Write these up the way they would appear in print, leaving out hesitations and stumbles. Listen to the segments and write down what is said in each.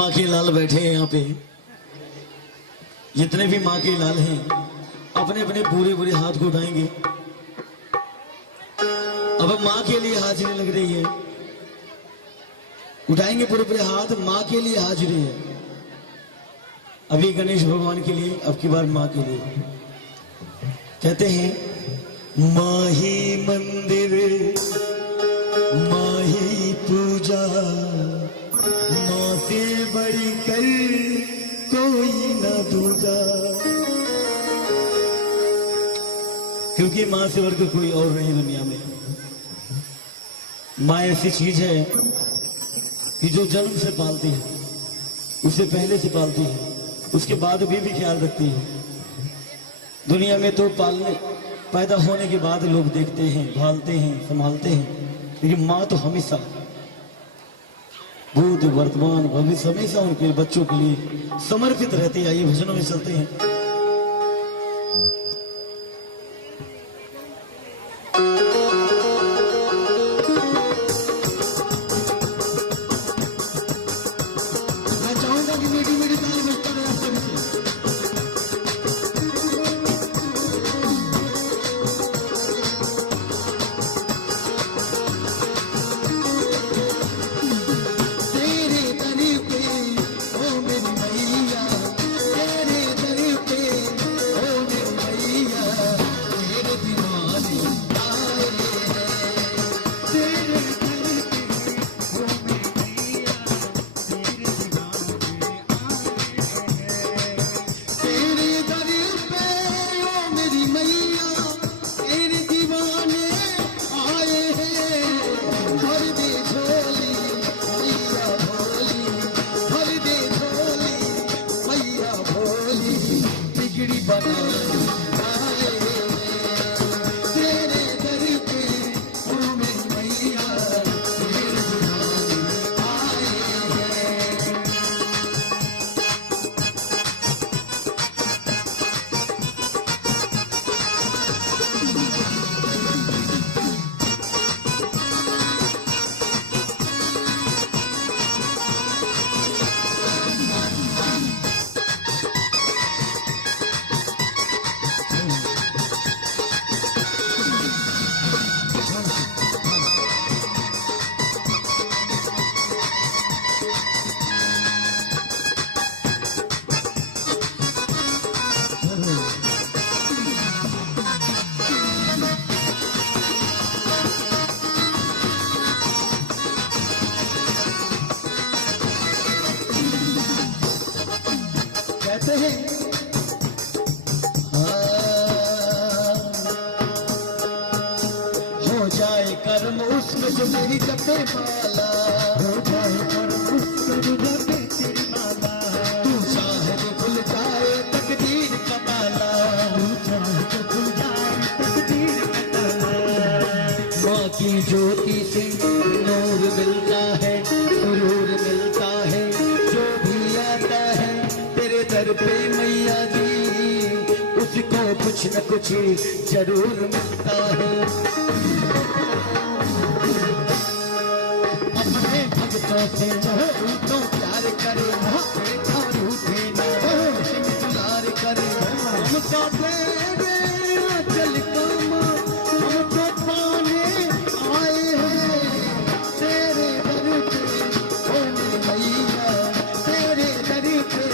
माँ के लाल बैठे हैं यहाँ पे, जितने भी माँ के लाल हैं अपने अपने पूरे पूरे हाथ को उठाएंगे। अब माँ के लिए हाजिरी लग रही है, उठाएंगे पूरे पूरे हाथ, माँ के लिए हाजिरी है। अभी गणेश भगवान के लिए, अब की बार माँ के लिए। कहते हैं माही मंदिर माही पूजा, माँ से बड़ी कर कोई न दूजा। क्योंकि माँ से बढ़कर कोई और नहीं दुनिया में। माँ ऐसी चीज है कि जो जन्म से पालती है, उसे पहले से पालती है, उसके बाद भी ख्याल रखती है। दुनिया में तो पालने पैदा होने के बाद लोग देखते हैं, भालते हैं, संभालते हैं, लेकिन माँ तो हमेशा भूत वर्तमान भविष्य हमेशा उनके बच्चों के लिए समर्पित रहती है। ये भजनों में चलते हैं। मैं चाहूंगा कि मीठी मीठी ताली बजता रहे आप सभी से। कहते हैं हो जाए कर्म उसमें जो मेरी जपे माला, हो जाए कर्म उसमें जो जपे तेरी माला। तू चाहे तो भूल जाए तकदीर का ताला, तू चाहे तो भूल जाए तकदीर का ताला। माँ की ज्योति से नूर मिलता है, सुरूर मिलता है, जो भी आता है तेरे दर पे मैया जी, उसको कुछ न कुछ जरूर मिलता है। अपने भक्तों से तो प्यार करे, देखा रूठे न दुलार करे। हमका तेरे चल कम हमको पाने आए हैं, तेरे दर पे ओ मेरी मैया, तेरे दर पे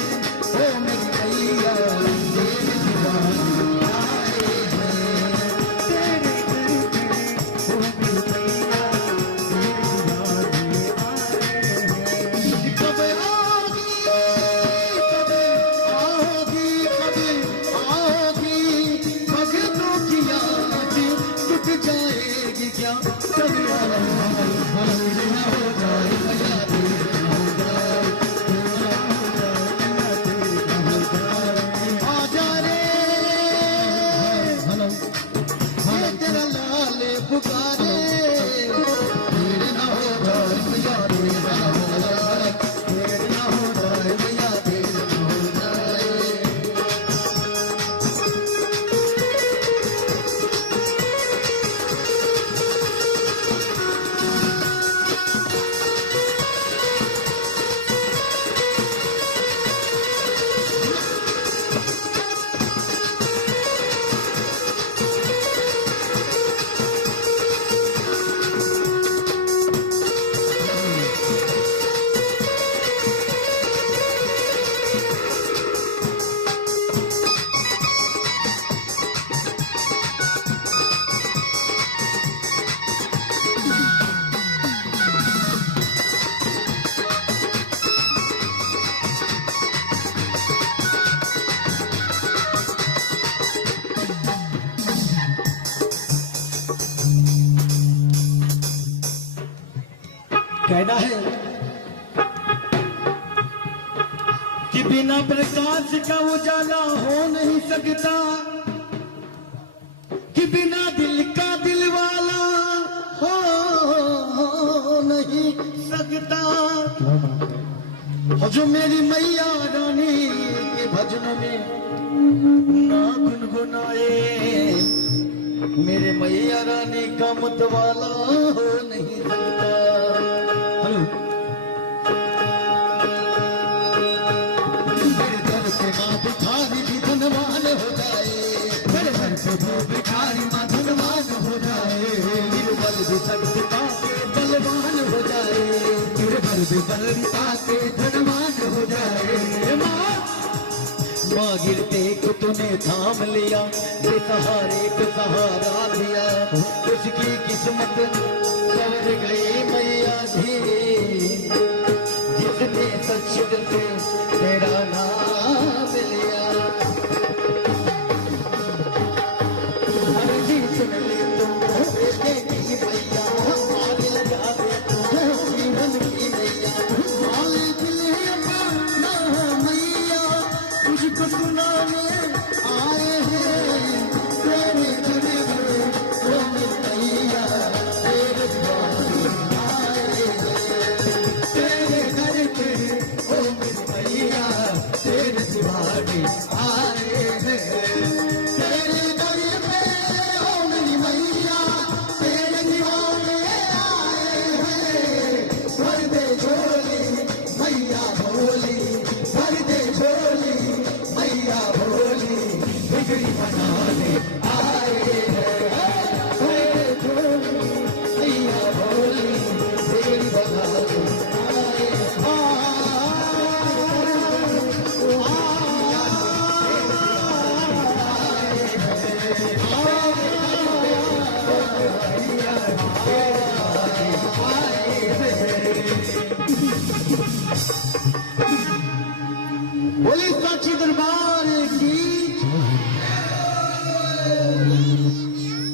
ओ मेरी मैया, तेरे दीवाने आए हैं, तेरे दर पे ओ मेरी मैया, तेरे दीवाने आए हैं। कब आओगी, कब आओगी, कब आओगी, कहना है कि बिना प्रकाश का उजाला हो नहीं सकता, कि बिना दिल का दिल वाला हो नहीं सकता। और जो मेरी मैया रानी के भजनों में ना गुनगुनाए, मेरे मैया रानी का मतवाला हो नहीं सकता। हेलो, मेरे घर से माँ भिखारी भी धनवान हो जाए, मेरे घर से वो भिखारी माँ धनवान हो जाए, निर्बल भी सकता के बलवान हो जाए, निर्बल भी बलता के धनवान हो जाए। माँ गिरते को तूने थाम लिया, बेसहारे को सहारा दिया, उसकी किस्मत संवर गई मैया जी, जिसने सच्चे दिल से तेरा नाम लिया। अर्जी सुन ले तुमको बेटे की मैया, आगे लगा दे तुझे जीवन की मैया, आगे दिले अपना मैया तुझको सुनाने आए हैं, तेरे घरे में ओ मैया तेरे द्वार आए हैं, तेरे घर पे ओ मैया तेरे द्वार आए हैं, तेरे घर पे ओ मेरी मैया तेरे दीवाने आए हैं। भर दे झोली मैया भोली, भर दे झोली मैया भोली, बिगड़ी बनाने आए हैं, भर दे झोली मैया भोली, बिगड़ी बनाने आए बोली साक्षी दरबार की।